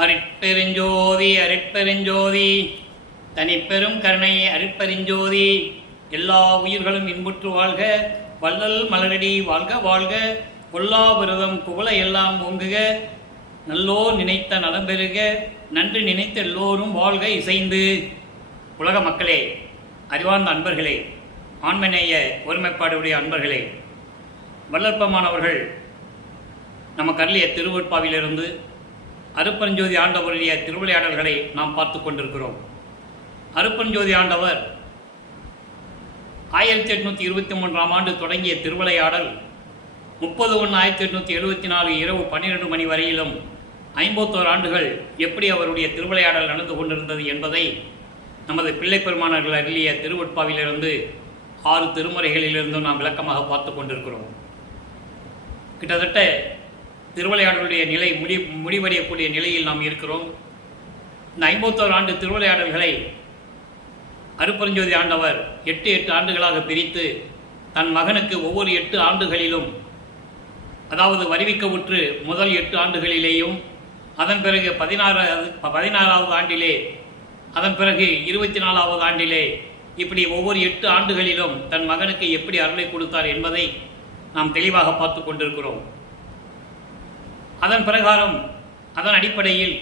அருட்பெருஞ்சோதி அருட்பெருஞ்சோதி தனிப்பெரும் கருணை அருட்பெருஞ்சோதி. எல்லா உயிர்களும் இன்புற்று வாழ்க, வள்ளல் மலரடி வாழ்க வாழ்க, கொல்லா விரதம் புகழ எல்லாம் ஓங்குக, நல்லோர் நினைத்த நலம் பெறுக, நன்றி நினைத்த எல்லோரும் வாழ்க இசைந்து. உலக மக்களே, அறிவார்ந்த அன்பர்களே, ஆண்மநேய ஒருமைப்பாடுடைய அன்பர்களே, வல்லற்பமானவர்கள் நமக்கு அருளிய திருவொற்பாவிலிருந்து அருட்பெருஞ்சோதி ஆண்டவருடைய திருவிளையாடல்களை நாம் பார்த்து கொண்டிருக்கிறோம். அருட்பெருஞ்சோதி ஆண்டவர் 1823ஆம் ஆண்டு தொடங்கிய திருவிளையாடல் 30/1/1874 இரவு 12 மணி வரையிலும் 51 ஆண்டுகள் எப்படி அவருடைய திருவிளையாடல் நடந்து கொண்டிருந்தது என்பதை நமது பிள்ளை பெருமானர்கள் அருளிய திருவொற்பாவிலிருந்து 6 திருமுறைகளிலிருந்தும் நாம் விளக்கமாக பார்த்து கொண்டிருக்கிறோம். கிட்டத்தட்ட திருவிளையாடலுடைய நிலை முடிவடையக்கூடிய நிலையில் நாம் இருக்கிறோம். இந்த 51 ஆண்டு திருவிளையாடல்களை அருட்பெருஞ்சோதி ஆண்டவர் 8 ஆண்டுகளாக பிரித்து தன் மகனுக்கு ஒவ்வொரு 8 ஆண்டுகளிலும், அதாவது வருவிக்க உற்று முதல் 8 ஆண்டுகளிலேயும், அதன் பிறகு 16வது ஆண்டிலே, அதன் பிறகு 24வது ஆண்டிலே, இப்படி ஒவ்வொரு 8 ஆண்டுகளிலும் தன் மகனுக்கு எப்படி அருளை கொடுத்தார் என்பதை நாம் தெளிவாக பார்த்து கொண்டிருக்கிறோம். அதன் பிரகாரம், அதன் அடிப்படையில்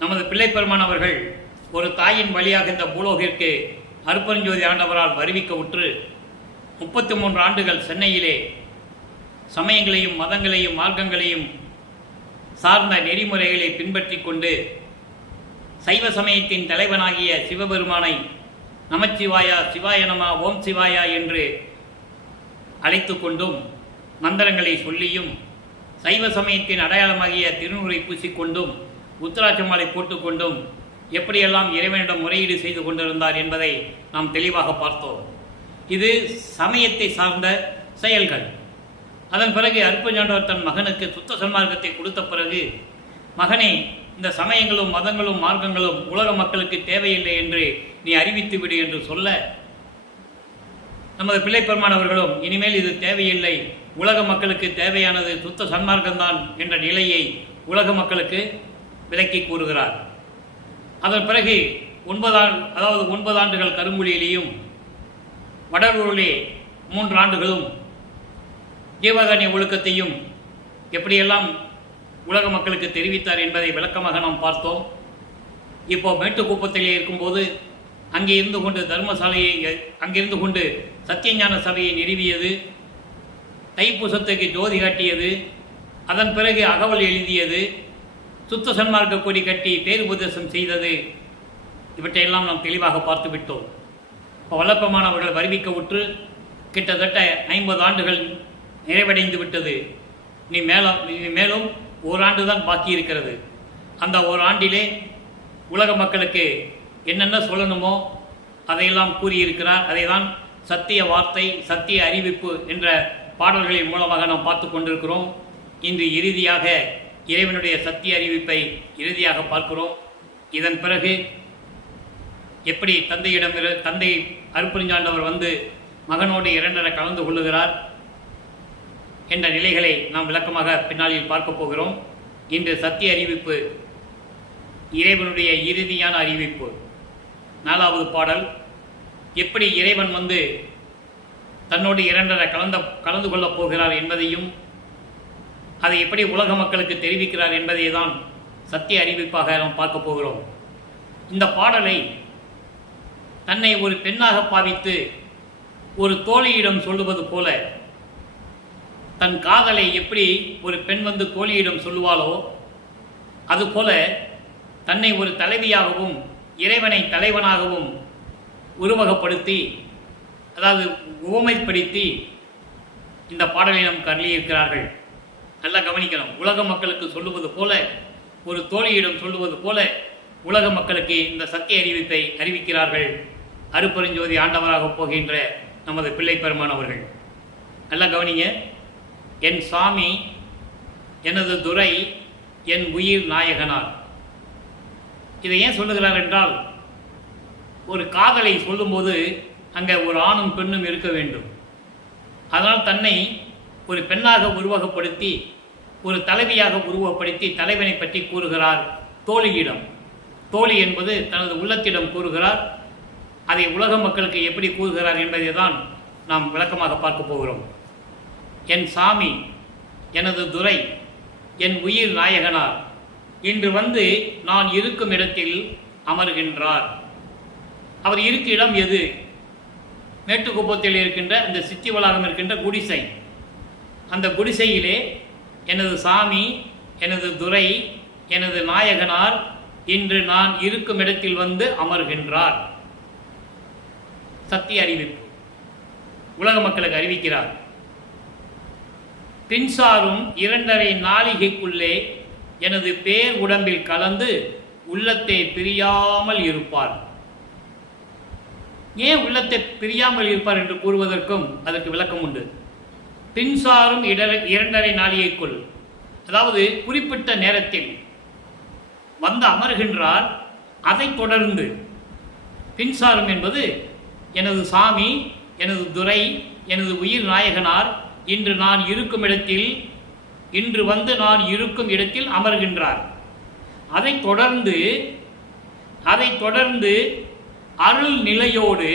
நமது பிள்ளை பெருமானவர்கள் ஒரு தாயின் வழியாக இந்த பூலோகிற்கு அருட்பெருஞ்சோதி ஆண்டவரால் வருவிக்க உற்று 33 ஆண்டுகள் சென்னையிலே சமயங்களையும் மதங்களையும் மார்க்கங்களையும் சார்ந்த நெறிமுறைகளை பின்பற்றி கொண்டு சைவ சமயத்தின் தலைவனாகிய சிவபெருமானை நமச்சிவாயா, சிவாய நம, ஓம் சிவாயா என்று அழைத்து கொண்டும், மந்திரங்களை சொல்லியும், சைவ சமயத்தின் அடையாளமாகிய திருநூரை பூசிக்கொண்டும், உத்தராட்ச மாலை போட்டுக்கொண்டும் எப்படியெல்லாம் இறைவனிடம் முறையீடு செய்து கொண்டிருந்தார் என்பதை நாம் தெளிவாக பார்த்தோம். இது சமயத்தை சார்ந்த செயல்கள். அதன் பிறகு அருட்பெருஞ்சாண்டவர் தன் மகனுக்கு சுத்த சன்மார்க்கத்தை கொடுத்த பிறகு, மகனே, இந்த சமயங்களும் மதங்களும் மார்க்கங்களும் உலக மக்களுக்கு தேவையில்லை என்று நீ அறிவித்து விடு என்று சொல்ல, நமது பிள்ளை பெருமானவர்களும் இனிமேல் இது தேவையில்லை, உலக மக்களுக்கு தேவையானது சுத்த சன்மார்க்கம்தான் என்ற நிலையை உலக மக்களுக்கு விளக்கி கூறுகிறார். அதன் பிறகு 9 ஆண்டுகள் கருங்குழியிலேயும், வடலூரிலே 3 ஆண்டுகளும் ஜீவகாருண்ய ஒழுக்கத்தையும் எப்படியெல்லாம் உலக மக்களுக்கு தெரிவித்தார் என்பதை விளக்கமாக நாம் பார்த்தோம். இப்போ மேட்டுக்குப்பத்திலே இருக்கும்போது அங்கே இருந்து கொண்டு தர்மசாலையை, அங்கிருந்து கொண்டு சத்தியஞான சபையை நிறுவியது, தைப்பூசத்துக்கு ஜோதி காட்டியது, அதன் பிறகு அகவல் எழுதியது, சுத்த சன்மார்க்க கொடி கட்டி பேருபதேசம் செய்தது, இவற்றையெல்லாம் நாம் தெளிவாக பார்த்து விட்டோம். இப்போ வல்லப்பமானவர்கள் வருவிக்க உற்று கிட்டத்தட்ட 50 ஆண்டுகள் நிறைவடைந்து விட்டது. நீ மேலும் 1 ஆண்டு தான் பாக்கி இருக்கிறது. அந்த 1 ஆண்டிலே உலக மக்களுக்கு என்னென்ன சொல்லணுமோ அதையெல்லாம் கூறியிருக்கிறார். அதை தான் சத்திய வார்த்தை, சத்திய அறிவிப்பு என்ற பாடல்களின் மூலமாக நாம் பார்த்து கொண்டிருக்கிறோம். இன்று இறுதியாக இறைவனுடைய சத்திய அறிவிப்பை இறுதியாக பார்க்கிறோம். இதன் பிறகு எப்படி தந்தை அருட்பெருஞ்சாண்டவர் வந்து மகனோடு இரண்டரை கலந்து கொள்ளுகிறார் என்ற நிலைகளை நாம் விளக்கமாக பின்னாளில் பார்க்க போகிறோம். இன்று சத்திய அறிவிப்பு, இறைவனுடைய இறுதியான அறிவிப்பு, 4வது பாடல். எப்படி இறைவன் வந்து தன்னோடு இரண்டரை கலந்து கொள்ளப் போகிறார் என்பதையும், அதை எப்படி உலக மக்களுக்கு தெரிவிக்கிறார் என்பதை தான் சத்திய அறிவிப்பாக நாம் பார்க்க போகிறோம். இந்த பாடலை தன்னை ஒரு பெண்ணாக பாவித்து ஒரு தோழியிடம் சொல்லுவது போல, தன் காதலை எப்படி ஒரு பெண் வந்து தோழியிடம் சொல்லுவாளோ அதுபோல தன்னை ஒரு தலைவியாகவும் இறைவனை தலைவனாகவும் உருவகப்படுத்தி, அதாவது உவமைப்படுத்தி இந்த பாடலை நமக்கு அருளியிருக்கிறார்கள். நல்லா கவனிக்கணும். உலக மக்களுக்கு சொல்லுவது போல, ஒரு தோழியிடம் சொல்லுவது போல உலக மக்களுக்கு இந்த சத்திய அறிவிப்பை அறிவிக்கிறார்கள் அருட்பெருஞ்சோதி ஆண்டவராக போகின்ற நமது பிள்ளை பெருமானவர்கள். நல்லா கவனிங்க. என் சாமி, எனது துரை, என் உயிர் நாயகனார். இதை ஏன் சொல்லுகிறார் என்றால், ஒரு காதலை சொல்லும்போது அங்கே ஒரு ஆணும் பெண்ணும் இருக்க வேண்டும். அதனால் தன்னை ஒரு பெண்ணாக உருவகப்படுத்தி, ஒரு தலைவியாக உருவப்படுத்தி தலைவனை பற்றி கூறுகிறார் தோழியிடம். தோழி என்பது தனது உள்ளத்திடம் கூறுகிறார். அதை உலக மக்களுக்கு எப்படி கூறுகிறார் என்பதை தான் நாம் விளக்கமாக பார்க்க போகிறோம். என் சாமி, எனது துரை, என் உயிர் நாயகனார் இன்று வந்து நான் இருக்கும் இடத்தில் அமர்கின்றார். அவர் இருக்கும் இடம் எது? மேட்டுக்குப்பத்தில் இருக்கின்ற இந்த சித்தி வளாகம் இருக்கின்ற குடிசை. அந்த குடிசையிலே எனது சாமி, எனது துரை, எனது நாயகனார் இன்று நான் இருக்கும் இடத்தில் வந்து அமர்கின்றார். சத்திய அறிவிப்பு உலக மக்களுக்கு அறிவிக்கிறார். பின்சாரும் 2.5 நாளிகைக்குள்ளே எனது பேர் உடம்பில் கலந்து உள்ளத்தை பிரியாமல் இருப்பார். ஏன் உள்ளத்தை பிரியாமல் இருப்பார் என்று கூறுவதற்கும் அதற்கு விளக்கம் உண்டு. பின்சாரும் 2.5 நாளிகைக்குள், அதாவது குறிப்பிட்ட நேரத்தில் வந்து அமர்கின்றார். அதை தொடர்ந்து பின்சாரும் என்பது எனது சாமி, எனது துரை, எனது உயிர் நாயகனார் இன்று நான் இருக்கும் இடத்தில், இன்று வந்து நான் இருக்கும் இடத்தில் அமர்கின்றார். அதை தொடர்ந்து அருள் நிலையோடு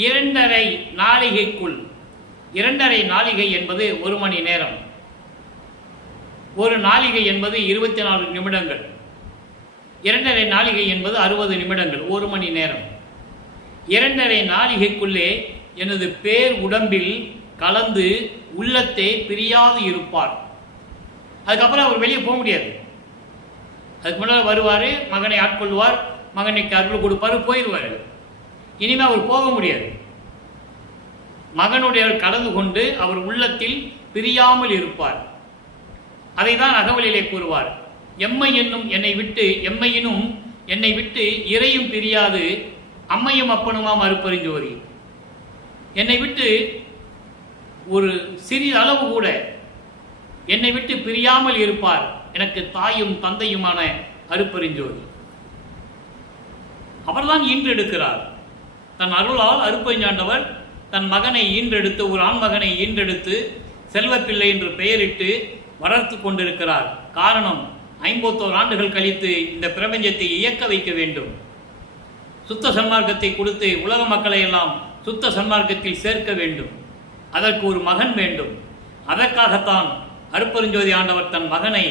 2.5 நாளிகைக்குள், 2.5 நாளிகை என்பது 1 மணி நேரம், ஒரு நாளிகை என்பது 24 நிமிடங்கள், 2.5 நாளிகை என்பது 60 நிமிடங்கள், 1 மணி நேரம். 2.5 நாளிகைக்குள்ளே எனது பேர் உடம்பில் கலந்து உள்ளத்தை பிரியாது இருப்பார். அதுக்கப்புறம் அவர் வெளியே போக முடியாது. அதுக்கு முன்னால் வருவார், மகனை ஆட்கொள்வார், மகனுக்கு அருள் கொடுப்பார், போயிடுவார். இனிமேல் அவர் போக முடியாது. மகனுடைய கலந்து கொண்டு அவர் உள்ளத்தில் பிரியாமல் இருப்பார். அதை தான் அகவலிலே கூறுவார். எம்மை என்னும் என்னை விட்டு இறையும் பிரியாது அம்மையும் அப்பனுமாம் அருப்பெருஞ்சோதி. என்னை விட்டு ஒரு சிறிய அளவு கூட என்னை விட்டு பிரியாமல் இருப்பார் எனக்கு தாயும் தந்தையுமான அருப்பெருஞ்சோதி. அவர்தான் ஈன்றெடுக்கிறார். தன் அருளால் அருப்பெருஞ்சாண்டவர் தன் மகனை ஈன்றெடுத்து, ஒரு ஆண்மகனை ஈன்றெடுத்து செல்வப்பிள்ளை என்று பெயரிட்டு வளர்த்து கொண்டிருக்கிறார். காரணம், 51 ஆண்டுகள் கழித்து இந்த பிரபஞ்சத்தை இயக்க வைக்க வேண்டும். சுத்த சன்மார்க்கத்தை கொடுத்து உலக மக்களை எல்லாம் சுத்த சன்மார்க்கத்தில் சேர்க்க வேண்டும். அதற்கு ஒரு மகன் வேண்டும். அதற்காகத்தான் அருப்பெருஞ்சோதி ஆண்டவர் தன் மகனை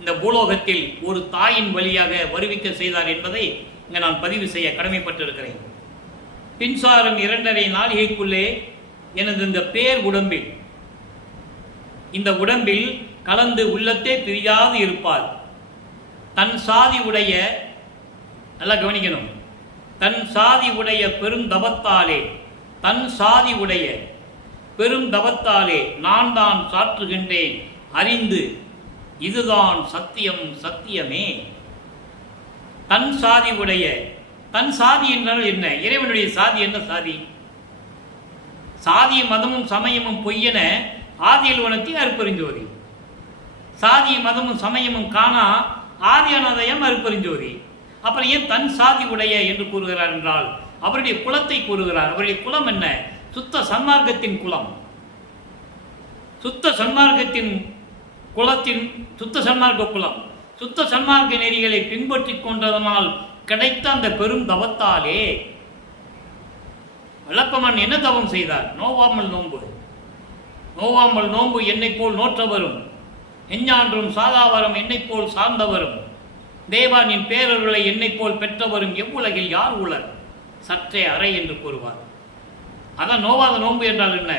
இந்த பூலோகத்தில் ஒரு தாயின் வழியாக வருவிக்க செய்தார் என்பதை இங்கே நான் பதிவு செய்ய கடமைப்பட்டிருக்கிறேன். பின்சாரம் 2.5 நாளிகைக்குள்ளே எனது இந்த பேர் உடம்பில், இந்த உடம்பில் கலந்து உள்ளத்தே பிரியாது இருப்பார். தன் சாதி உடைய, நல்லா கவனிக்கணும், தன் சாதி உடைய பெரும் தவத்தாலே, தன் சாதி உடைய பெரும் தவத்தாலே நான் தான் சாற்றுகின்றேன் அறிந்து, இதுதான் சத்தியம் சத்தியமே. தன் சாதி உடைய, தன் சாதி என்றால் என்ன? இறைவனுடைய சாதி என்ன? சாதியும் மதமும் சமயமும் பொய்யென ஆதியில் உணர்த்தி அருப்பெருஞ்சோதி. சாதி மதமும் சமயமும் காணா ஆதியானதயம் அருப்பெருஞ்சோதி. அப்புறம் ஏன் தன் சாதி உடைய என்று கூறுகிறார் என்றால் அவருடைய குலத்தை கூறுகிறார். அவருடைய குலம் என்ன? சுத்த சன்மார்க்கத்தின் குலம். சுத்த சன்மார்க்கத்தின் குலத்தின் சுத்த சன்மார்க்க குலம். சுத்த சன்மார்க்க நெறிகளை பின்பற்றி கொண்டதனால் கிடைத்த அந்த பெரும் தவத்தாலே வல்லப்பமன் என்ன தவம் செய்தார்? நோவாமல் நோன்பு. நோவாமல் நோன்பு என்னை போல் நோற்றவரும், எஞ்ஞான்றும் சாதாவரம் என்னை போல் சார்ந்தவரும், தேவானின் பேரருளை என்னை போல் பெற்றவரும் எவ்வுலகில் யார் உலர்? சற்றே அறை என்று கூறுவார். அதான் நோவாத நோன்பு என்றால் என்ன?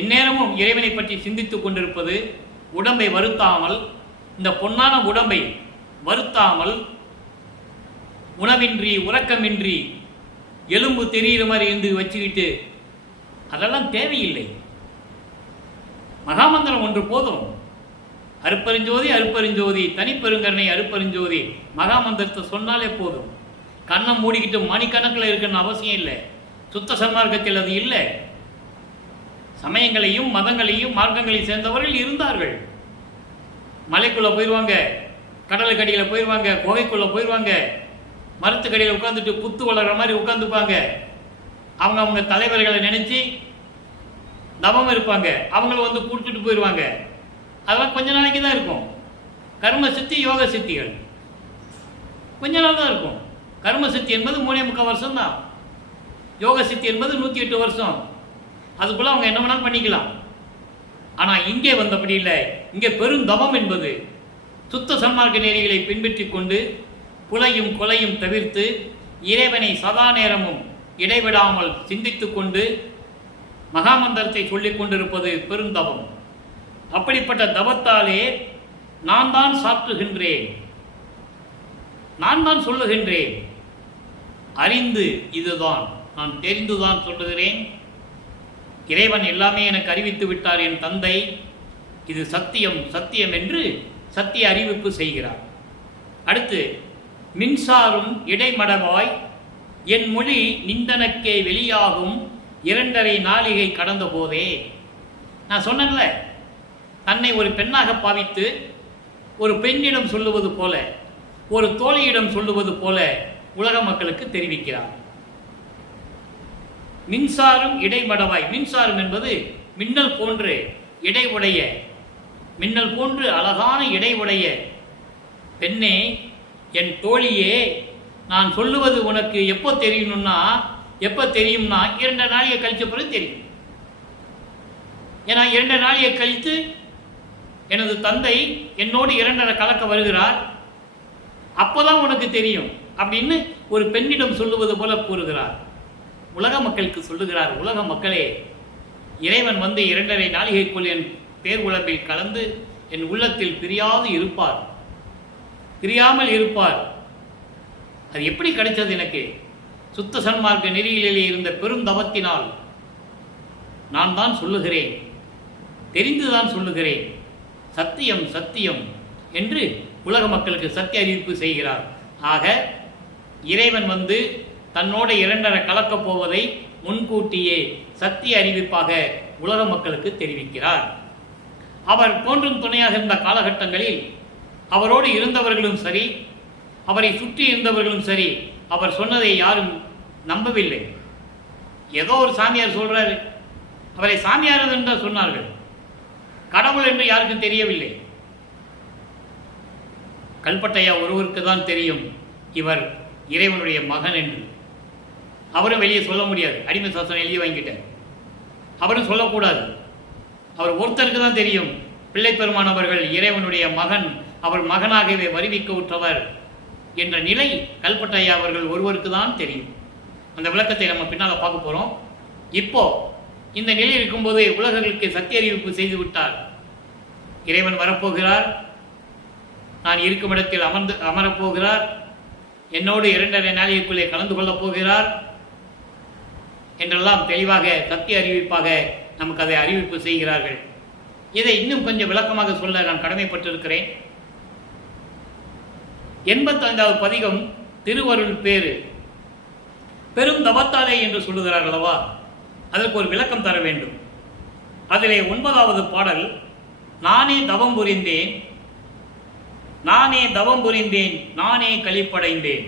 எந்நேரமும் இறைவனை பற்றி சிந்தித்துக் கொண்டிருப்பது, உடம்பை வருத்தாமல், இந்த பொன்னான உடம்பை வருத்தாமல், உணவின்றி உறக்கமின்றி எலும்பு தெரிகிற மாதிரி இருந்து வச்சுக்கிட்டு, அதெல்லாம் தேவையில்லை. மகாமந்திரம் ஒன்று போதும். அருப்பெருஞ்சோதி அருப்பெருஞ்சோதி தனிப்பெருங்கருணை அருப்பெருஞ்சோதி மகாமந்திரத்தை சொன்னாலே போதும். கண்ணை மூடிக்கிட்டு மணிக்கணக்கில் இருக்கணும்னு அவசியம் இல்லை. சுத்த சன்மார்க்கத்தில் அது இல்லை. சமயங்களையும் மதங்களையும் மார்க்கங்களையும் சேர்ந்தவர்கள் இருந்தார்கள். மலைக்குள்ளே போயிடுவாங்க, கடலுக்கடியில் போயிடுவாங்க, குகைக்குள்ளே போயிடுவாங்க, மரத்துக்கடியில் உட்காந்துட்டு புத்து வளர்கிற மாதிரி உட்காந்துப்பாங்க. அவங்க தலைவர்களை நினச்சி தவம் இருப்பாங்க. அவங்கள வந்து குடிச்சிட்டு போயிடுவாங்க. அதெல்லாம் கொஞ்ச நாளைக்கு தான் இருக்கும். கர்ம சித்தி, யோக சித்திகள். கொஞ்ச நாள் தான் இருக்கும். கர்ம சித்தி என்பது 3.25 வருஷம் தான். யோக சித்தி என்பது 108 வருஷம். அதுக்குள்ள அவங்க என்ன வேணாலும் பண்ணிக்கலாம். ஆனால் இங்கே வந்தபடி இல்லை. இங்கே பெரும் தவம் என்பது சுத்த சன்மார்க்க நெறிகளை பின்பற்றி கொண்டு புலையும் கொலையும் தவிர்த்து இறைவனை சதா நேரமும் இடைவிடாமல் சிந்தித்து கொண்டு மகாமந்திரத்தை சொல்லிக் கொண்டிருப்பது பெருந்தவம். அப்படிப்பட்ட தவத்தாலே நான் தான் சாற்றுகின்றேன், நான் தான் சொல்லுகின்றேன். அறிந்து இதுதான், நான் தெரிந்துதான் சொல்லுகிறேன். இறைவன் எல்லாமே எனக்கு அறிவித்து விட்டார் என் தந்தை, இது சத்தியம் சத்தியம் என்று சத்திய அறிவிப்பு செய்கிறார். அடுத்து, மின்சாரும் இடைமடவாய் என் மொழி நிந்தனக்கே வெளியாகும் 2.5 நாளிகை கடந்த போதே. நான் சொன்னேன்ல, தன்னை ஒரு பெண்ணாக பாவித்து ஒரு பெண்ணிடம் சொல்லுவது போல, ஒரு தோழியிடம் சொல்லுவது போல உலக மக்களுக்கு தெரிவிக்கிறார். மின்சாரும் இடைமடவாய், மின்சாரம் என்பது மின்னல் போன்று இடைவுடைய, மின்னல் போன்று அழகான இடைவுடைய பெண்ணே, என் தோழியே, நான் சொல்லுவது உனக்கு எப்போ தெரியும்னா 2 நாளிகை கழிச்ச பிறகு தெரியும். ஏன்னா 2 நாளிகை கழித்து எனது தந்தை என்னோடு 2.5 கலக்க வருகிறார், அப்போதான் உனக்கு தெரியும் அப்படின்னு ஒரு பெண்ணிடம் சொல்லுவது போல கூறுகிறார். உலக மக்களுக்கு சொல்லுகிறார், உலக மக்களே, இறைவன் வந்து 2.5 நாளிகைக்குள் என் பேர் உலகில் கலந்து என் உள்ளத்தில் பிரியாது இருப்பார், பிரியாமல் இருப்பார். அது எப்படி கிடைச்சது எனக்கு? சுத்த சன்மார்க்க நெறியிலே இருந்த பெருந்தவத்தினால். நான் தான் சொல்லுகிறேன், தெரிந்துதான் சொல்லுகிறேன். சத்தியம் சத்தியம் என்று உலக மக்களுக்கு சத்திய அறிவிப்பு செய்கிறார். ஆக இறைவன் வந்து தன்னோட 2.5 கலக்கப் போவதை முன்கூட்டியே சத்திய அறிவிப்பாக உலக மக்களுக்கு தெரிவிக்கிறார். அவர் தோன்றும் துணையாக இருந்த காலகட்டங்களில் அவரோடு இருந்தவர்களும் சரி, அவரை சுற்றி இருந்தவர்களும் சரி, அவர் சொன்னதை யாரும் நம்பவில்லை. ஏதோ ஒரு சாமியார் சொல்றாரு, அவரை சாமியார் என்று சொன்னார்கள், கடவுள் என்று யாருக்கும் தெரியவில்லை. கல்பட்டையா ஒருவருக்கு தான் தெரியும் இவர் இறைவனுடைய மகன் என்று. அவரும் வெளியே சொல்ல முடியாது, அடிமை சாசனம் எழுதி வாங்கிட்டார். அவரும் சொல்லக்கூடாது. அவர் ஒருத்தருக்கு தான் தெரியும், பிள்ளை பெருமான் அவர்கள் இறைவனுடைய மகன், அவர் மகனாகவே வருவிக்க உற்றவர் என்ற நிலை கல்பட்டையா அவர்கள் ஒருவருக்கு தான் தெரியும். அந்த விளக்கத்தை நம்ம பின்னால் பார்க்க போகிறோம். இப்போ இந்த நிலை இருக்கும்போது உலகங்களுக்கு சத்திய அறிவிப்பு செய்து விட்டார். இறைவன் வரப்போகிறார், நான் இருக்கும் இடத்தில் அமரப்போகிறார், என்னோடு 2.5 நாளிகைக்குள்ளே கலந்து கொள்ளப் போகிறார் என்றெல்லாம் தெளிவாக சத்திய அறிவிப்பாக நமக்கு அதை அறிவிப்பு செய்கிறார்கள். இதை இன்னும் கொஞ்சம் விளக்கமாக சொல்ல நான் கடமைப்பட்டிருக்கிறேன். 85வது பதிகம் திருவருள் பேரு, பெரும் தவத்தாலே என்று சொல்லுகிறார் அல்லவா, அதற்கு ஒரு விளக்கம் தர வேண்டும். அதிலே 9வது பாடல், நானே தவம் புரிந்தேன், நானே தவம் புரிந்தேன், நானே களிப்படைந்தேன்.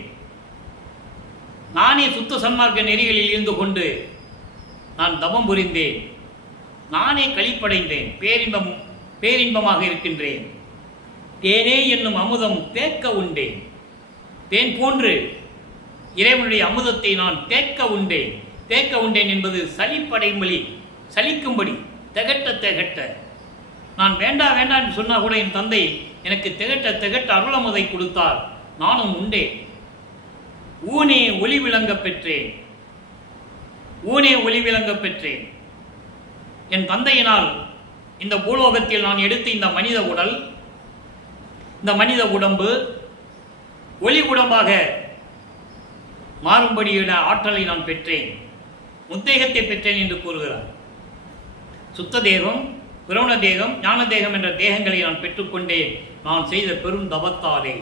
நானே சுத்த சன்மார்க்க நெறிகளில் இருந்து கொண்டு நான் தவம் புரிந்தேன், நானே களிப்படைந்தேன், பேரின்பமாக இருக்கின்றேன். தேனே என்னும் அமுதம் தேக்க உண்டேன், தேன் போன்று இறைவனுடைய அமுதத்தை நான் தேக்க உண்டேன். தேக்க உண்டேன் என்பது சலிப்படைமொழி, சலிக்கும்படி, திகட்ட திகட்ட. நான் வேண்டாம் வேண்டாம் என்று சொன்னால் கூட என் தந்தை எனக்கு திகட்ட திகட்ட அருளமுதை கொடுத்தார், நானும் உண்டேன். ஊனே ஒளி விளங்க பெற்றேன், ஊனே ஒளி விளங்க பெற்றேன். என் தந்தையினால் இந்த பூலோகத்தில் நான் எடுத்த இந்த மனித உடல், இந்த மனித உடம்பு ஒளி உடம்பாக மாறும்படியான ஆற்றலை நான் பெற்றேன், உத்தேகத்தை பெற்றேன் என்று கூறுகிறார். சுத்த தேகம், பிரௌண தேகம், ஞான தேகம் என்ற தேகங்களை நான் பெற்றுக்கொண்டேன் நான் செய்த பெரும் தவத்தாலே.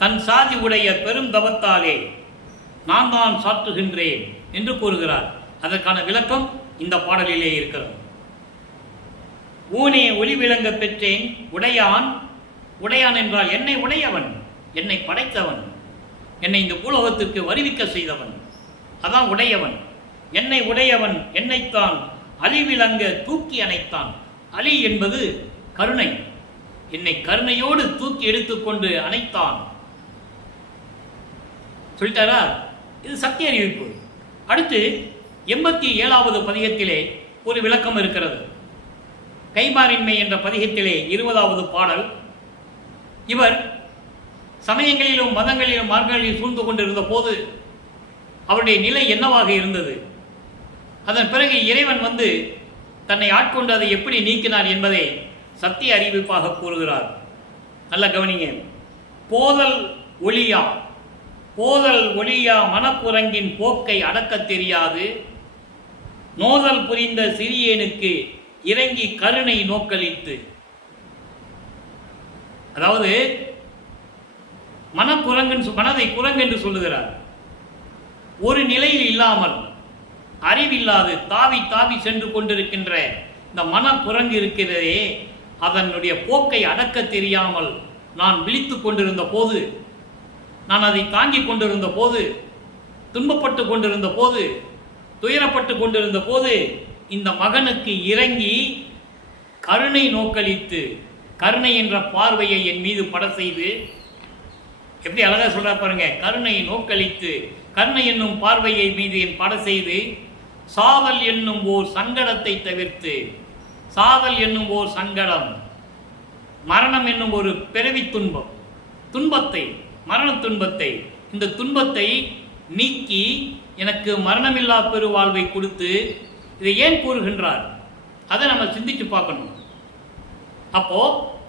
தன் சாதி உடைய பெரும் தவத்தாலே நான் தான் சாற்றுகின்றேன் என்று கூறுகிறார். அதற்கான விளக்கம் இந்த பாடலிலே இருக்கிறது. ஊனே ஒளி விளங்க பெற்றேன், உடையான். உடையான் என்றால் என்னை உடையவன், என்னை படைத்தவன், என்னை இந்த பூலோகத்திற்கு வருவிக்க செய்தவன், அதான் உடையவன். என்னை உடையவன், என்னைத்தான் அழிவிளங்க தூக்கி அணைத்தான். அலி என்பது கருணை, என்னை கருணையோடு தூக்கி எடுத்துக்கொண்டு அணைத்தான். சொல்லிட்டாரா? இது சத்திய அறிவிப்பு. அடுத்து 87வது பதிகத்திலே ஒரு விளக்கம் இருக்கிறது. கைமாறின்மை என்ற பதிகத்திலே 20வது பாடல். இவர் சமயங்களிலும் மதங்களிலும் மார்க்கங்களிலும் சூழ்ந்து கொண்டிருந்த போது அவருடைய நிலை என்னவாக இருந்தது, அதன் பிறகு இறைவன் வந்து தன்னை ஆட்கொண்டு அதை எப்படி நீக்கினார் என்பதை சத்திய அறிவிப்பாக கூறுகிறார். நல்ல கவனிங்க. போதல் ஒளியா மனப்புறங்கின் போக்கை அடக்க தெரியாது, நோதல் புரிந்த சிறியேனுக்கு இறங்கி கருணை நோக்களித்து. அதாவது மனதை குரங்கு என்று சொல்லுகிறார். ஒரு நிலையில் இல்லாமல் அறிவில்லாது தாவி தாவி சென்று கொண்டிருக்கின்ற இந்த மனக்குரங்கு இருக்கிறதே, அதனுடைய போக்கை அடக்க தெரியாமல் நான் விழித்து கொண்டிருந்த போது, நான் அதை தாங்கிக் கொண்டிருந்த போது, துன்பப்பட்டு கொண்டிருந்த போது, துயரப்பட்டு கொண்டிருந்த போது இந்த மகனுக்கு இறங்கி கருணை நோக்களித்து, கருணை என்ற பார்வையை என் மீது பட செய்து, எப்படி அழகா சொல்றா பாருங்க, கருணை நோக்களித்து, கருணை என்னும் பார்வையை மீது என் பட செய்து, சாதல் என்னும் ஓர் சங்கடத்தை தவிர்த்து. சாதல் என்னும் ஓர் சங்கடம், மரணம் என்னும் ஒரு பிறவி துன்பம், துன்பத்தை, மரண துன்பத்தை, இந்த துன்பத்தை நீக்கி எனக்கு மரணமில்லா பெருவாழ்வை கொடுத்து. இதை ஏன் கூறுகின்றார்? அதை நம்ம சிந்திச்சு பார்க்கணும். அப்போ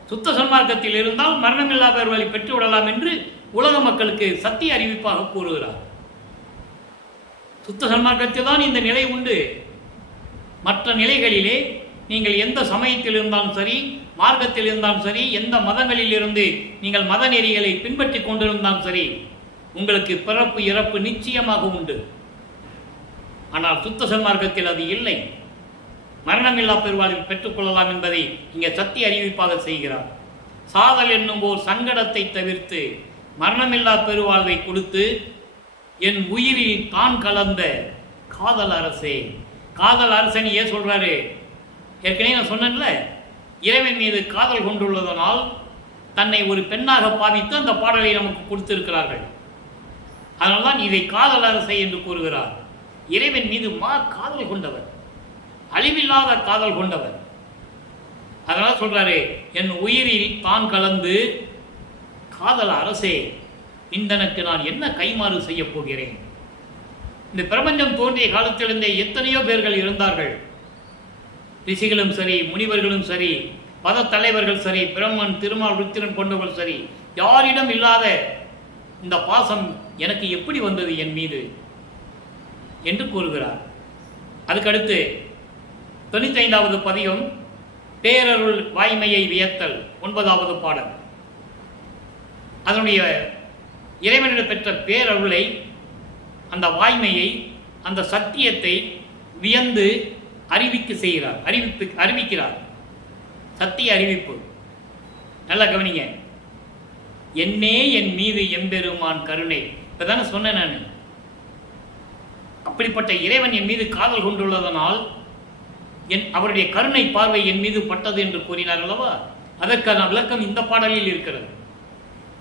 சுத்த சன்மார்க்கத்தில் இருந்தால் மரணமில்லா பெருவாழ்வை பெற்று விடலாம் என்று உலக மக்களுக்கு சத்திய அறிவிப்பாக கூறுகிறார். சுத்த சன்மார்க்கத்தில் தான் இந்த நிலை உண்டு. மற்ற நிலைகளிலே நீங்கள் எந்த சமயத்தில் இருந்தாலும் சரி, மார்க்கத்தில் இருந்தாலும் சரி, எந்த மதங்களில் இருந்து நீங்கள் மத நெறிகளை பின்பற்றி கொண்டிருந்தாலும் சரி, உங்களுக்கு பிறப்பு இறப்பு நிச்சயமாக உண்டு. ஆனால் சுத்த சன்மார்க்கத்தில் அது இல்லை. மரணமில்லா பெருவாழ்வை பெற்றுக்கொள்ளலாம் என்பதை இங்கே சத்திய அறிவிப்பாக செய்கிறார். சாதல் என்னும் ஓர் சங்கடத்தை தவிர்த்து மரணமில்லா பெருவாழ்வை கொடுத்து என் உயிரில் தான் கலந்த காதல் அரசே. காதல் அரசன் ஏன் சொல்றாரு? ஏற்கனவே நான் சொன்னேன்ல, இறைவன் மீது காதல் கொண்டுள்ளதனால் தன்னை ஒரு பெண்ணாக பாவித்து அந்த பாடலை நமக்கு கொடுத்திருக்கிறார்கள். அதனால்தான் இதை காதல் அரசை என்று கூறுகிறார். இறைவன் மீது காதல் கொண்டவர், அழிவில்லாத காதல் கொண்டவர். அதனால சொல்றாரு, என் உயிரில் தான் கலந்து காதல் அரசே, இந்தனக்கு நான் என்ன கைமாறு செய்ய போகிறேன்? இந்த பிரபஞ்சம் தோன்றிய காலத்திலிருந்தே எத்தனையோ பேர்கள் இருந்தார்கள். ரிஷிகளும் சரி, முனிவர்களும் சரி, பத தலைவர்கள் சரி, பிரம்மன், திருமால், ருத்திரன் கொண்டவர்கள் சரி, யாரிடம் இல்லாத இந்த பாசம் எனக்கு எப்படி வந்தது என் மீது என்று கூறுகிறார். அதுக்கடுத்து 95வது பதிகம் பேரருள் வாய்மையை வியத்தல், 9வது பாடல். அதனுடைய இறைவனிடம் பெற்ற பேரருளை, அந்த வாய்மையை, அந்த சத்தியத்தை வியந்து அறிவிக்கிறார். சத்திய அறிவிப்பு. நல்லா கவனிங்க. என்னே என் மீது எம்பெருமான் கருணை. இப்பதானே சொன்னேன் நான், அப்படிப்பட்ட இறைவன் என் மீது காதல் கொண்டுள்ளதனால் அவருடைய கருணை பார்வை என் மீது பட்டது என்று கூறினார் அல்லவா? அதற்கான விளக்கம் இந்த பாடலில் இருக்கிறது.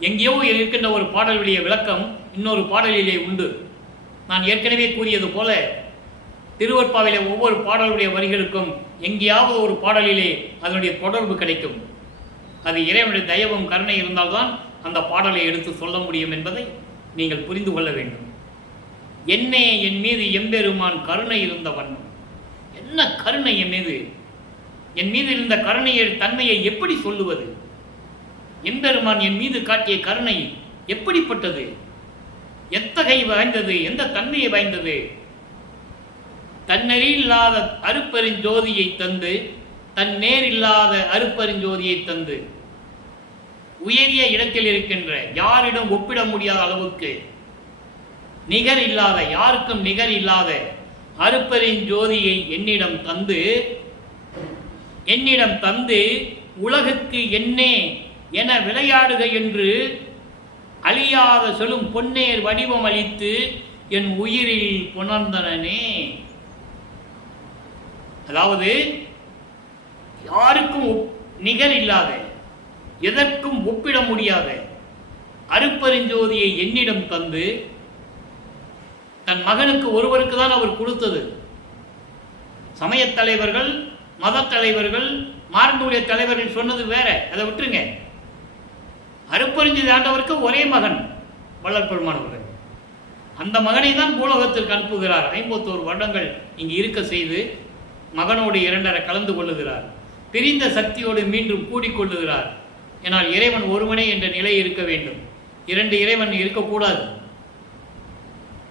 எங்கேயோ இருக்கின்ற ஒரு பாடலுடைய விளக்கம் இன்னொரு பாடலிலே உண்டு. நான் ஏற்கனவே கூறியது போல திருவற்பாவிலே ஒவ்வொரு பாடலுடைய வரிகளுக்கும் எங்கேயாவது ஒரு பாடலிலே அதனுடைய தொடர்பு கிடைக்கும். அது இறைவனுடைய தயவும் கருணை இருந்தால்தான் அந்த பாடலை எடுத்து சொல்ல முடியும் என்பதை நீங்கள் புரிந்து கொள்ள வேண்டும். என்னே என் மீது எம்பெருமான் கருணை இருந்த வண்ணம். என்ன கருணை என் மீது இருந்த கருணையை தன்மையை எப்படி சொல்லுவது? எம்பெருமான் என் மீது காட்டிய கருணை எப்படிப்பட்டது? எத்தகை வாய்ந்தது? எந்த தன்மையை வாய்ந்தது? தன்னெறி இல்லாத அருப்பெருஞ்சோதியை தந்து, தன் நேர் இல்லாத அருப்பெருஞ்சோதியை தந்து, உயரிய இடத்தில் இருக்கின்ற யாரிடம் ஒப்பிட முடியாத அளவுக்கு நிகர் இல்லாத, யாருக்கும் நிகர் இல்லாத அருப்பெருஞ்சோதியை என்னிடம் தந்து உலகுக்கு என்னே என விளையாடுக என்று அழியாத சொல்லும் பொன்னேர் வடிவம் அளித்து என் உயிரில் புணர்ந்தனே. அதாவது யாருக்கும் நிகர் இல்லாத, எதற்கும் ஒப்பிட முடியாத அருப்பெருஞ்சோதியை என்னிடம் தந்து தன் மகனுக்கு ஒருவருக்கு தான் அவர் கொடுத்தது. சமயத் தலைவர்கள், மத தலைவர்கள், மார்புடைய தலைவர்கள் சொன்னது வேற, அதை விட்டுருங்க. அருட்பெருஞ்சோதி ஆண்டவருக்கு ஒரே மகன் வள்ளல் பெருமான் அவர்கள். அந்த மகனை தான் பூலோகத்திற்கு அனுப்புகிறார். 51 வருடங்கள் இங்கு இருக்க செய்து மகனோடு 2.5 கலந்து கொள்ளுகிறார். பிரிந்த சக்தியோடு மீண்டும் கூடிக்கொள்ளுகிறார். ஏனால் இறைவன் ஒருவனே என்ற நிலை இருக்க வேண்டும், 2 இறைவன் இருக்கக்கூடாது.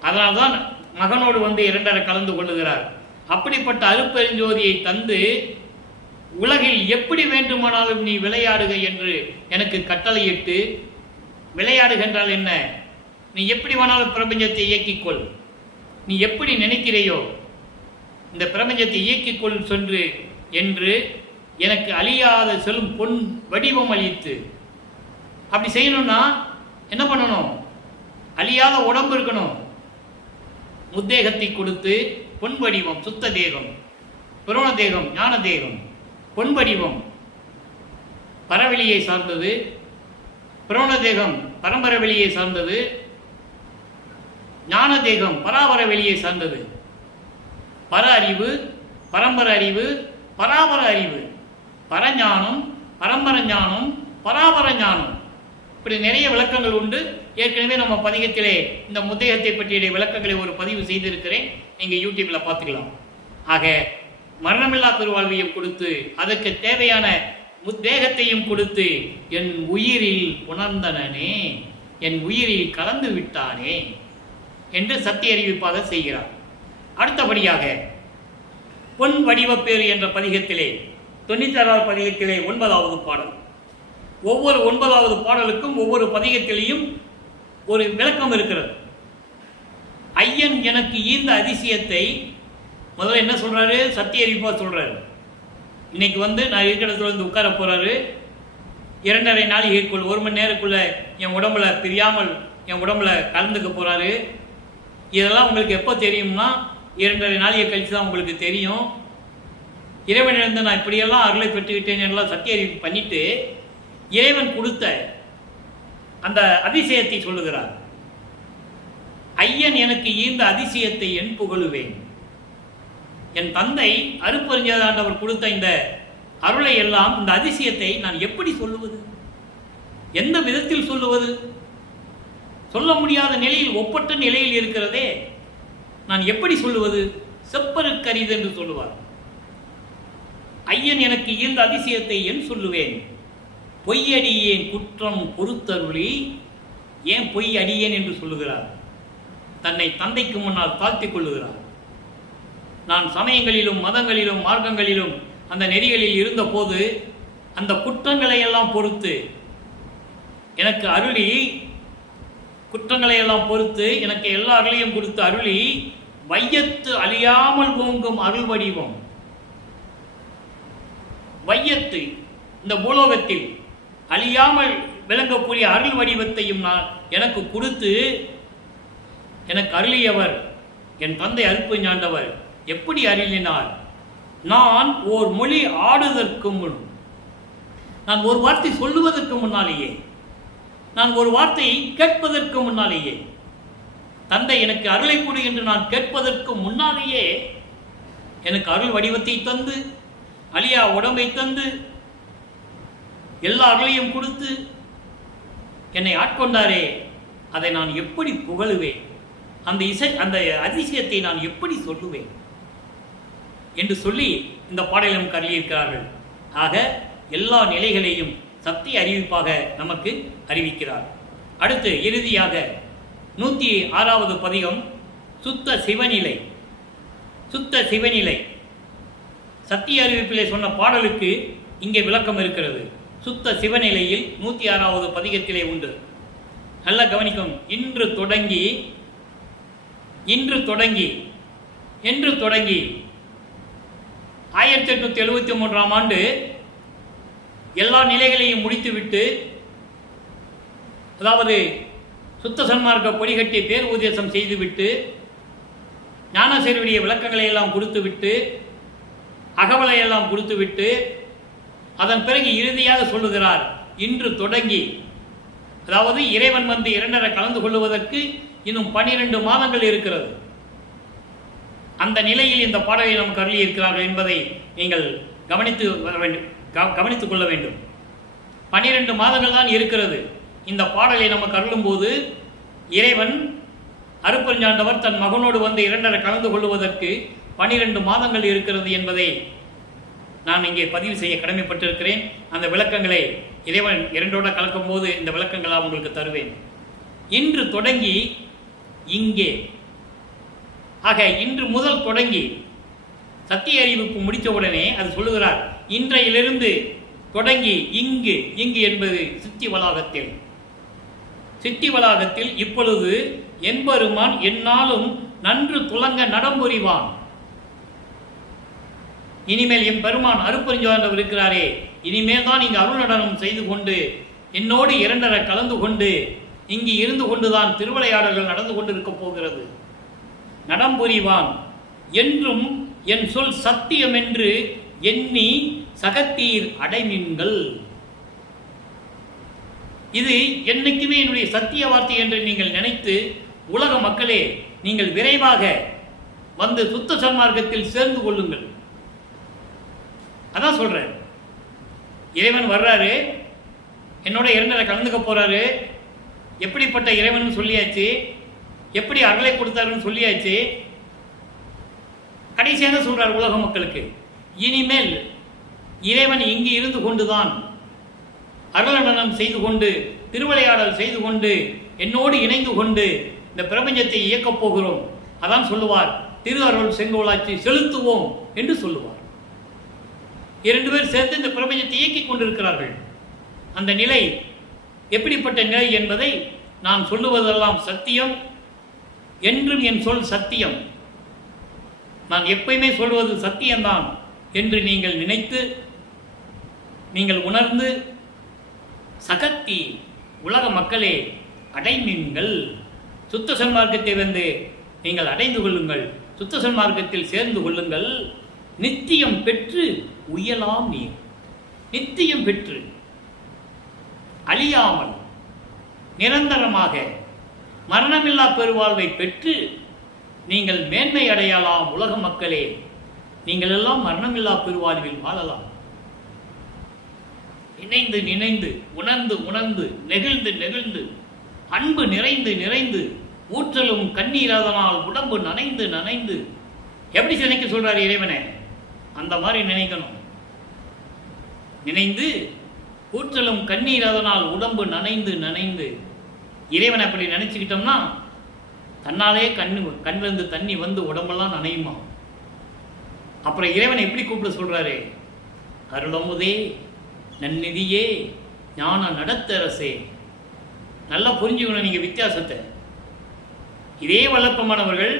அதனால்தான் மகனோடு வந்து 2.5 கலந்து கொள்ளுகிறார். அப்படிப்பட்ட அருட்பெருஞ்சோதியை தந்து உலகில் எப்படி வேண்டுமானாலும் நீ விளையாடுக என்று எனக்கு கட்டளையிட்டு, விளையாடுகின்றால் என்ன, நீ எப்படி வேணாலும் பிரபஞ்சத்தை இயக்கிக்கொள், நீ எப்படி நினைக்கிறையோ இந்த பிரபஞ்சத்தை இயக்கிக்கொள் சென்று என்று எனக்கு அழியாத செல்லும் பொன் வடிவம் அளித்து. அப்படி செய்யணும்னா என்ன பண்ணணும்? அழியாத உடம்பு இருக்கணும். முத்தேகத்தை கொடுத்து பொன் வடிவம், சுத்த தேகம், புரோண தேகம், ஞான தேகம், பொன் வடிவம் பரவெளியை சார்ந்தது, புரோண தேகம் பரம்பர வெளியை சார்ந்தது, ஞான தேகம் பராபர வெளியை சார்ந்தது. பர அறிவு, பரம்பர அறிவு, பராபர அறிவு, பரஞானம், பரம்பர ஞானம், பராபர ஞானம், இப்படி நிறைய விளக்கங்கள் உண்டு. ஏற்கனவே நம்ம பதிகத்திலே இந்த முத்தேகத்தை பற்றிய விளக்கங்களை ஒரு பதிவு செய்திருக்கிறேன், நீங்கள் யூடியூப்பில் பார்த்துக்கலாம். ஆக மரணமில்லா பெருவாழ்வையும் கொடுத்து அதற்கு தேவையான முத்தேகத்தையும் கொடுத்து என் உயிரில் புணர்ந்தனனே, என் உயிரில் கலந்து விட்டானே என்று சத்திய அறிவிப்பாக செய்கிறார். அடுத்தபடியாக பொன் வடிவப்பேறு என்ற பதிகத்திலே 96வது பதிகத்திலே 9வது பாடல். ஒவ்வொரு 9வது பாடலுக்கும் ஒவ்வொரு பதிகத்திலேயும் ஒரு விளக்கம் இருக்கிறது. ஐயன் எனக்கு ஈந்த அதிசயத்தை முதல்ல என்ன சொல்றாரு? சத்திய அறிவிப்பா சொல்றாரு. இன்னைக்கு வந்து நான் இருக்கிற இடத்துல வந்து உட்கார போறாரு. 2.5 நாளிகைக்குள் 1 மணி நேரக்குள்ள என் உடம்புல பிரியாமல் என் உடம்புல கலந்துக்க போறாரு. இதெல்லாம் உங்களுக்கு எப்போ தெரியும்னா 2.5 நாளிகை கழிச்சு தான் உங்களுக்கு தெரியும். இறைவனிலிருந்து நான் இப்படியெல்லாம் அருளை பெற்றுக்கிட்டேன் எல்லாம் சத்திய அறிவிப்பு பண்ணிட்டு இறைவன் கொடுத்த அந்த அதிசயத்தை சொல்லுகிறார். ஐயன் எனக்கு ஈந்த அதிசயத்தை என் புகழுவேன். என் தந்தை அருட்பெருஞ்சோதி ஆண்டவர் கொடுத்த இந்த அருளை எல்லாம், இந்த அதிசயத்தை நான் எப்படி சொல்லுவது, எந்த விதத்தில் சொல்லுவது? சொல்ல முடியாத நிலையில், ஒப்பற்ற நிலையில் இருக்கிறதே, நான் எப்படி சொல்லுவது? செப்பருக்கரிது என்று சொல்லுவார். ஐயன் எனக்கு ஈந்த அதிசயத்தை என் சொல்லுவேன், பொய்யடியேன் குற்றம் பொறுத்தருளி. ஏன் பொய் அடியேன் என்று சொல்லுகிறார்? தன்னை தந்தைக்கு முன்னால் தாழ்த்திக் கொள்ளுகிறார். நான் சமயங்களிலும் மதங்களிலும் மார்க்கங்களிலும் அந்த நெறிகளில் இருந்த போது அந்த குற்றங்களை எல்லாம் பொறுத்து எனக்கு அருளி, குற்றங்களை எல்லாம் பொறுத்து எனக்கு எல்லா அருளையும் கொடுத்து அருளி, வையத்து அழியாமல் ஓங்கும் அருள் வடிவம். வையத்து இந்த பூலோகத்தில் அழியாமல் விளங்கக்கூடிய அருள் வடிவத்தையும் நான் எனக்கு கொடுத்து எனக்கு அருளியவர் என் தந்தை அருட்பெருஞ்சாண்டவர். எப்படி அருளினார்? நான் ஓர் மொழி ஆடுவதற்கு முன், நான் ஒரு வார்த்தை சொல்லுவதற்கு முன்னாலேயே, நான் ஒரு வார்த்தையை கேட்பதற்கு முன்னாலேயே, தந்தை எனக்கு அருளை கொடு என்று நான் கேட்பதற்கு முன்னாலேயே எனக்கு அருள் வடிவத்தை தந்து, அழியா உடம்பை தந்து, எல்லா அருளையும் கொடுத்து என்னை ஆட்கொண்டாரே, அதை நான் எப்படி புகழுவேன்? அந்த அதிசயத்தை நான் எப்படி சொல்லுவேன் என்று சொல்லி இந்த பாடலை நமக்கு அருளியிருக்கிறார்கள். ஆக எல்லா நிலைகளையும் சத்திய அறிவிப்பாக நமக்கு அறிவிக்கிறார். அடுத்து இறுதியாக 106வது பதிகம் சுத்த சிவநிலை. சுத்த சிவநிலை சத்திய அறிவிப்பிலே சொன்ன பாடலுக்கு இங்கே விளக்கம் இருக்கிறது. சுத்த சிவநிலையில் 106வது பதிகத்திலே உண்டு. நல்லா கவனிக்கும். இன்று தொடங்கி என்று தொடங்கி 1873ஆம் ஆண்டு எல்லா நிலைகளையும் முடித்துவிட்டு, அதாவது சுத்த சன்மார்க்க கொடிகட்டி பேர் உபதேசம் செய்துவிட்டு, ஞானசேர்வுடைய விளக்கங்களை எல்லாம் கொடுத்துவிட்டு, அகவலை எல்லாம் கொடுத்துவிட்டு, அதன் பிறகு இறுதியாக சொல்லுகிறார், இன்று தொடங்கி, அதாவது இறைவன் வந்து 2.5 கலந்து கொள்வதற்கு இன்னும் 12 மாதங்கள் இருக்கிறது. அந்த நிலையில் இந்த பாடலை நமக்கு அருளி இருக்கிறார்கள் என்பதை நீங்கள் கவனித்துக் கொள்ள வேண்டும். 12 மாதங்கள் தான் இருக்கிறது. இந்த பாடலை நமக்கு அருளும் போது இறைவன் அருட்பெருஞ்சாண்டவர் தன் மகனோடு வந்து இரண்டரை கலந்து கொள்வதற்கு 12 மாதங்கள் இருக்கிறது என்பதை நான் இங்கே பதிவு செய்ய கடமைப்பட்டிருக்கிறேன். அந்த விளக்கங்களை இறைவன் இரண்டோட கலக்கும் போது இந்த விளக்கங்களாக உங்களுக்கு தருவேன். இன்று தொடங்கி இங்கே, ஆக இன்று முதல் தொடங்கி சத்திய அறிவிப்பு முடித்தவுடனே அது சொல்லுகிறார், இன்றையிலிருந்து தொடங்கி இங்கு என்பது சித்தி வளாகத்தில் இப்பொழுது என்பெருமான் எந்நாளும் நன்று துலங்க நடம்புரிவான். இனிமேல் என் பெருமான் அருட்பெருஞ்சாண்டவர் இருக்கிறாரே, இனிமேல் தான் இங்கு அருள் நடனம் செய்து கொண்டு என்னோடு இரண்டரை கலந்து கொண்டு இங்கு இருந்து கொண்டுதான் திருவிளையாடல்கள் நடந்து கொண்டிருக்க போகிறது. நடம்புரிவான் என்றும் என் சொல் சத்தியம் என்று எண்ணி சகத்தீர் அடைமீன்கள். இது என்னைக்குமே என்னுடைய சத்திய வார்த்தை என்று நீங்கள் நினைத்து உலக மக்களே நீங்கள் விரைவாக வந்து சுத்த சன்மார்க்கத்தில் சேர்ந்து கொள்ளுங்கள். அதான் சொல்றேன். இறைவன் வர்றாரு, என்னோட இரண்டரை கலந்துக்க போறாரு. எப்படிப்பட்ட இறைவன் சொல்லியாச்சு, எப்படி அருளை கொடுத்தாருன்னு சொல்லியாச்சு. கடைசியாக சொல்றார் உலக மக்களுக்கு, இனிமேல் இறைவன் இங்கு இருந்து கொண்டுதான் அருளனம் செய்து கொண்டு திருவிளையாடல் செய்து கொண்டு என்னோடு இணைந்து கொண்டு இந்த பிரபஞ்சத்தை இயக்கப் போகிறோம். அதான் சொல்லுவார், திரு அருள் செங்கோலாட்சி செலுத்துவோம் என்று சொல்லுவார். 2 பேர் சேர்ந்து இந்த பிரபஞ்சத்தை இயக்கிக் கொண்டிருக்கிறார்கள். அந்த நிலை எப்படிப்பட்ட நிலை என்பதை நான் சொல்லுவதெல்லாம் சத்தியம். என்றும் என் சொல் சத்தியம், நான் எப்பயுமே சொல்வது சத்தியம்தான் என்று நீங்கள் நினைத்து நீங்கள் உணர்ந்து சகத்தி உலக மக்களே அடைமீன்கள். சுத்த சன்மார்க்கத்தை வந்து நீங்கள் அடைந்து கொள்ளுங்கள், சுத்த சன்மார்க்கத்தில் சேர்ந்து கொள்ளுங்கள். நித்தியம் பெற்று உயலாம் நீர். நித்தியம் பெற்று அழியாமல் நிரந்தரமாக மரணமில்லா பெருவாழ்வை பெற்று நீங்கள் மேன்மை அடையலாம். உலக மக்களே, நீங்கள் எல்லாம் மரணமில்லா பெருவாழ்வில் வாழலாம். நினைந்து நினைந்து உணர்ந்து உணர்ந்து நெகிழ்ந்து நெகிழ்ந்து அன்பு நிறைந்து நிறைந்து ஊற்றலும் கண்ணீராதனால் உடம்பு நனைந்து நனைந்து. எப்படி நினைக்க சொல்றாரு இறைவனை? அந்த மாதிரி நினைக்கணும். நினைந்து ஊற்றலும் கண்ணீராதனால் உடம்பு நனைந்து நனைந்து. இறைவனை அப்படி நினைச்சுக்கிட்டோம்னா தன்னாலே கண்ணிலிருந்து தண்ணி வந்து உடம்பெல்லாம் நனையுமா. அப்புறம் இறைவனை எப்படி கூப்பிட சொல்றாரு? அருளமுதே, நன்னிதியே, ஞான நடத்தரசே. நல்லா புரிஞ்சுக்கணும் நீங்க வித்தியாசத்தை. இதே வல்லப்பமானவர்கள்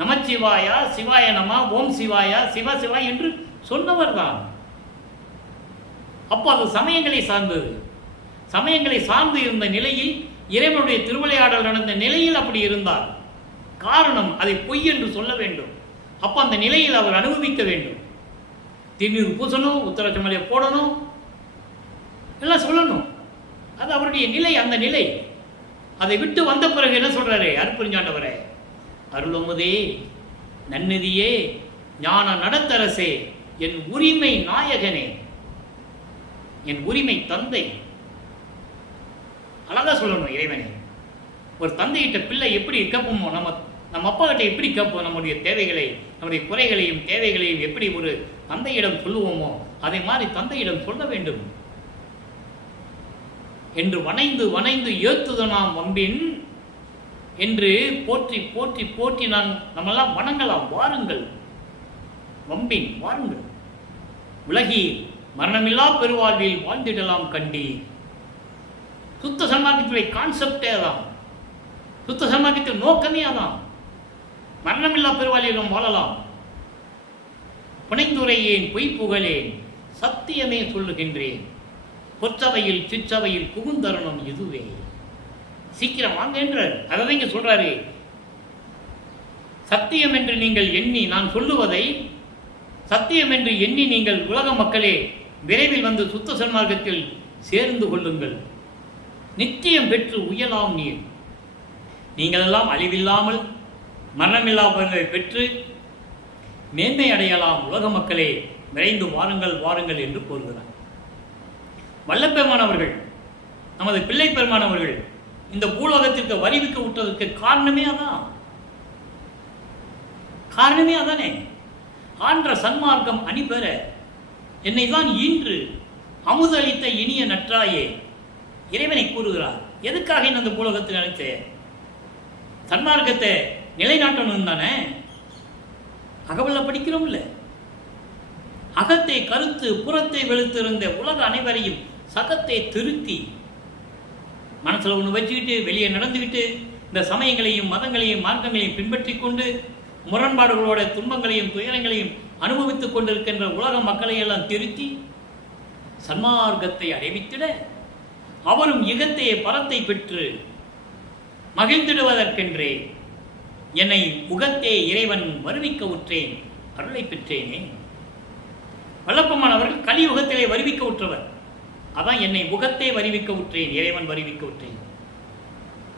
நமச்சிவாயா, சிவாய நம, ஓம் சிவாயா, சிவ சிவாய் என்று சொன்னவர் தான். அப்போ அது சமயங்களை சார்ந்தது. சமயங்களை சார்ந்து இருந்த நிலையில் இறைவனுடைய திருவிளையாடல் நடந்த நிலையில் அப்படி இருந்தார். காரணம், அதை பொய் என்று சொல்ல வேண்டும். அப்போ அந்த நிலையில் அவர் அனுபவிக்க வேண்டும். திருநீர் பூசணும், உத்தரச்சமலையை போடணும், எல்லாம் சொல்லணும். அது அவருடைய நிலை, அந்த நிலை. அதை விட்டு வந்த பிறகு என்ன சொல்றாரு அருட்பெருஞ்சாண்டவரே? அருளமுதே, நன்னிதியே, ஞான நடத்தரசே, என் உரிமை நாயகனே, என் உரிமை தந்தை. அழகா சொல்லணும் இறைவனே. ஒரு தந்தையிட்ட பிள்ளை எப்படி கேட்போமோ, நம்ம அப்பா கிட்ட எப்படி கேட்போம் நம்முடைய தேவைகளை, நம்முடைய குறைகளையும் தேவைகளையும் எப்படி ஒரு தந்தையிடம் சொல்லுவோமோ அதை மாதிரி தந்தையிடம் சொல்ல வேண்டும் என்று வணைந்து வணைந்து ஏத்துதனாம் வம்பின் என்று போற்றி போற்றி போற்றி நம்மெல்லாம் வணங்கலாம். வாருங்கள் வம்பின், வாருங்கள். உலகில் மரணமில்லா பெருவாழ்வில் வாழ்ந்திடலாம் கண்டி. சுத்த சன்மார்க்கத்துடைய கான்செப்டே அதான். சுத்த சன்மார்க்கத்தின் நோக்கமே அதான். மரணமில்லா பெருவாழ்விலும் வாழலாம். புனைந்துரையேன், பொய் புகழேன், சத்தியமே சொல்லுகின்றேன். பொற்றவையில் சிற்றவையில் புகுந்தருணம் இதுவே. சீக்கிரம் வாங்க என்றார். அதை இங்க சொல்றாரு. சத்தியம் என்று நீங்கள் எண்ணி, நான் சொல்லுவதை சத்தியம் என்று எண்ணி நீங்கள் உலக மக்களே விரைவில் வந்து சுத்த சன்மார்க்கத்தில் சேர்ந்து கொள்ளுங்கள். நித்தியம் பெற்று உயலாம் நீர். நீங்கள் எல்லாம் அழிவில்லாமல் மரணமில்லாமல் பெற்று மேன்மை அடையலாம் உலக மக்களே, விரைந்து வாருங்கள் வாருங்கள் என்று கூறுகிறார். வல்லப்பெருமானவர்கள், நமது பிள்ளை பெருமானவர்கள் இந்த பூலோகத்திற்கு வருவிக்க விட்டதற்கு காரணமே அதானே. ஆன்ற சன்மார்க்கம் அணிபெற என்னை தான் ஈன்று அமுதளித்த இனிய நற்றாயே இறைவனை கூறுகிறார். எதுக்காக இந்த பூலோகத்தில் நினைச்ச சன்மார்க்கத்தை நிலைநாட்டணும் தானே. அகவல்ல படிக்கிறோம் இல்ல, அகத்தை கருத்து புறத்தை வெளுத்திருந்த உலக அனைவரையும் சகத்தை திருத்தி மனசுல ஒன்று வச்சுக்கிட்டு வெளியே நடந்துக்கிட்டு இந்த சமயங்களையும் மதங்களையும் மார்க்கங்களையும் பின்பற்றி கொண்டு முரண்பாடுகளோட துன்பங்களையும் துயரங்களையும் அனுபவித்துக் கொண்டிருக்கின்ற உலக மக்களை எல்லாம் திருத்தி சன்மார்க்கத்தை அறிவித்திட அவரும் இகத்தை பரத்தை பெற்று மகிழ்ந்திடுவதற்கென்றே என்னை உகத்தே இறைவன் வருவிக்க உற்றேன், அருளை பெற்றேனே. வல்லப்பெருமான் அவர்கள் கலியுகத்திலே வருவிக்க உற்றவர். அதான் என்னை உகத்தே வருவிக்க உற்றேன், இறைவன் வருவிக்க உற்றேன்.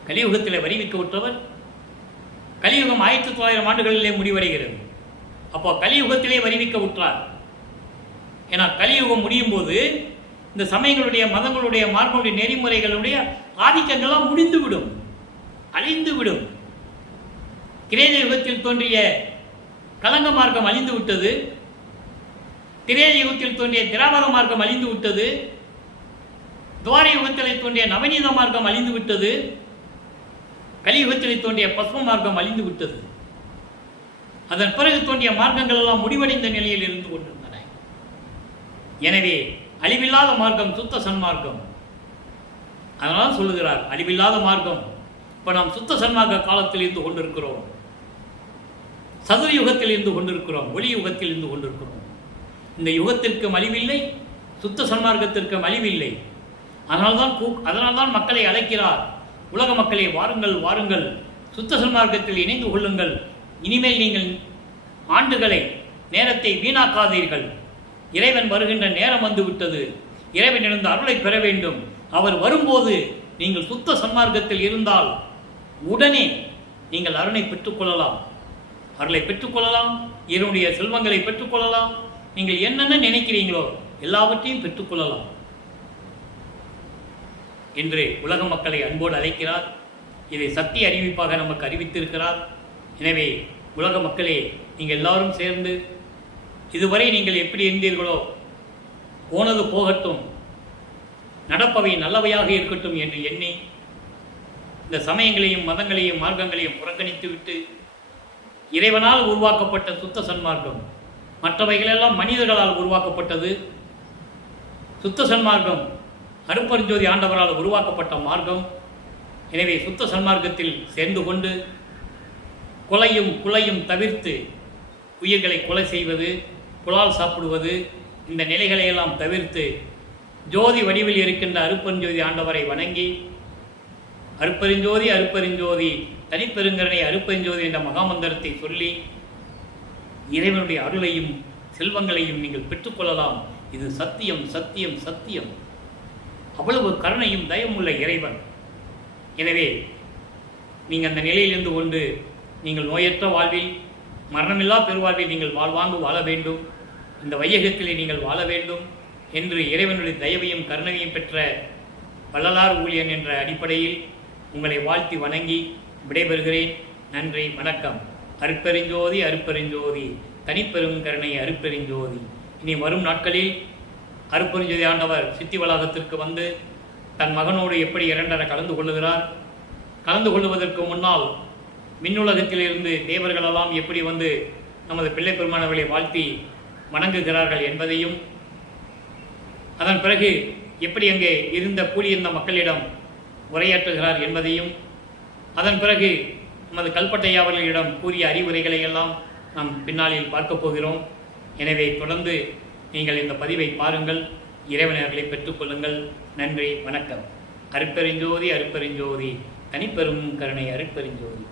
கலியுகத்திலே வருவிக்க உற்றவர். கலியுகம் 1900 ஆண்டுகளிலே முடிவடைகிறது. அப்போ கலியுகத்திலே வருவிக்க உற்றார். ஏன்னா கலியுகம் முடியும் போது இந்த சமயங்களுடைய மதங்களுடைய மார்க்கங்களுடைய நெறிமுறைகளுடைய ஆதிக்கங்கள்லாம் முடிந்துவிடும், அழிந்துவிடும். கிரேத யுகத்தில் தோன்றிய கலங்க மார்க்கம் அழிந்து விட்டது. திரேத யுகத்தில் தோன்றிய திராவக மார்க்கம் அழிந்து விட்டது. துவார யுகத்திலே தோன்றிய நவநீத மார்க்கம் அழிந்து விட்டது. கலியுகத்திலே தோன்றிய பஸ்ம மார்க்கம் அழிந்து விட்டது. அதன் பிறகு தோன்றிய மார்க்கங்கள் எல்லாம் முடிவடைந்த நிலையில் இருந்து கொண்டிருந்தன. எனவே அழிவில்லாத மார்க்கம் சுத்த சன்மார்க்கம். அதனால் சொல்லுகிறார் அழிவில்லாத மார்க்கம். இப்ப நாம் சுத்த சன்மார்க்க காலத்தில் இருந்து கொண்டிருக்கிறோம், சதுர்யுகத்தில் இருந்து கொண்டிருக்கிறோம், ஒளி யுகத்தில் இருந்து கொண்டிருக்கிறோம். இந்த யுகத்திற்கும் அழிவில்லை, சுத்த சன்மார்க்கத்திற்கும் அழிவில்லை. அதனால்தான் மக்களை அழைக்கிறார். உலக மக்களே வாருங்கள் வாருங்கள், சுத்த சன்மார்க்கத்தில் இணைந்து கொள்ளுங்கள். இனிமேல் நீங்கள் ஆண்டுகளை நேரத்தை வீணாக்காதீர்கள். இறைவன் வருகின்ற நேரம் வந்து விட்டது. இறைவனிடம் அருளை பெற வேண்டும். அவர் வரும்போது நீங்கள் சுத்த சன்மார்க்கத்தில் இருந்தால் உடனே நீங்கள் அருளை பெற்றுக்கொள்ளலாம், அருளை பெற்றுக்கொள்ளலாம், இவருடைய செல்வங்களை பெற்றுக்கொள்ளலாம். நீங்கள் என்னென்ன நினைக்கிறீங்களோ எல்லாவற்றையும் பெற்றுக்கொள்ளலாம் என்று உலக மக்களை அன்போடு அழைக்கிறார். இதை சத்திய அறிவிப்பாக நமக்கு அறிவித்திருக்கிறார். எனவே உலக மக்களே, நீங்கள் எல்லாரும் சேர்ந்து இதுவரை நீங்கள் எப்படி இருந்தீர்களோ போனது போகட்டும், நடப்பவை நல்லவையாக இருக்கட்டும் என்று எண்ணி இந்த சமயங்களையும் மதங்களையும் மார்க்கங்களையும் புறக்கணித்து விட்டு இறைவனால் உருவாக்கப்பட்ட சுத்த சன்மார்க்கம், மற்றவைகளெல்லாம் மனிதர்களால் உருவாக்கப்பட்டது. சுத்த சன்மார்க்கம் அருட்பெருஞ்சோதி ஆண்டவரால் உருவாக்கப்பட்ட மார்க்கம். எனவே சுத்த சன்மார்க்கத்தில் சேர்ந்து கொண்டு கொலையும் குலையும் தவிர்த்து உயிர்களை கொலை செய்வது, புலால் சாப்பிடுவது, இந்த நிலைகளையெல்லாம் தவிர்த்து ஜோதி வடிவில் இருக்கின்ற அருட்பெருஞ்சோதி ஆண்டவரை வணங்கி அருட்பெருஞ்சோதி அருட்பெருஞ்சோதி தனிப்பெருங்கரணை அருட்பெருஞ்சோதி என்ற மகாமந்திரத்தை சொல்லி இறைவனுடைய அருளையும் செல்வங்களையும் நீங்கள் பெற்றுக்கொள்ளலாம். இது சத்தியம் சத்தியம் சத்தியம். அவ்வளவு கருணையும் தயமுள்ள இறைவன். எனவே நீங்கள் அந்த நிலையிலிருந்து கொண்டு நீங்கள் நோயற்ற வாழ்வில், மரணமில்லா பெருவாழ்வில் நீங்கள் வாழ்வாங்கு வாழ வேண்டும், இந்த வையகத்திலே நீங்கள் வாழ வேண்டும் என்று இறைவனுடைய தயவையும் கருணையும் பெற்ற வள்ளலார் ஊழியன் என்ற அடிப்படையில் உங்களை வாழ்த்தி வணங்கி விடைபெறுகிறேன். நன்றி, வணக்கம். அருட்பெருஞ்சோதி அருட்பெருஞ்சோதி தனிப்பெருங்கருணை அருட்பெருஞ்சோதி. இனி வரும் நாட்களில் அருட்பெருஞ்சோதி ஆண்டவர் சித்தி வளாகத்திற்கு வந்து தன் மகனோடு எப்படி இரண்டரை கலந்து கொள்ளுகிறார், கலந்து கொள்வதற்கு முன்னால் மின்னுலகத்திலிருந்து தேவர்களெல்லாம் எப்படி வந்து நமது பிள்ளை பெருமானவர்களை வாழ்த்தி வணங்குகிறார்கள் என்பதையும், அதன் பிறகு எப்படி அங்கே கூடியிருந்த மக்களிடம் உரையாற்றுகிறார் என்பதையும், அதன் பிறகு நமது கல்பட்டையாவர்களிடம் கூறிய அறிவுரைகளை எல்லாம் நாம் பின்னாளில் பார்க்கப் போகிறோம். எனவே தொடர்ந்து நீங்கள் இந்த பதிவை பாருங்கள், இறைவனர்களை பெற்றுக்கொள்ளுங்கள். நன்றி, வணக்கம். அருட்பெருஞ்சோதி அருட்பெருஞ்சோதி தனிப்பெரும் கருணை அருட்பெருஞ்சோதி.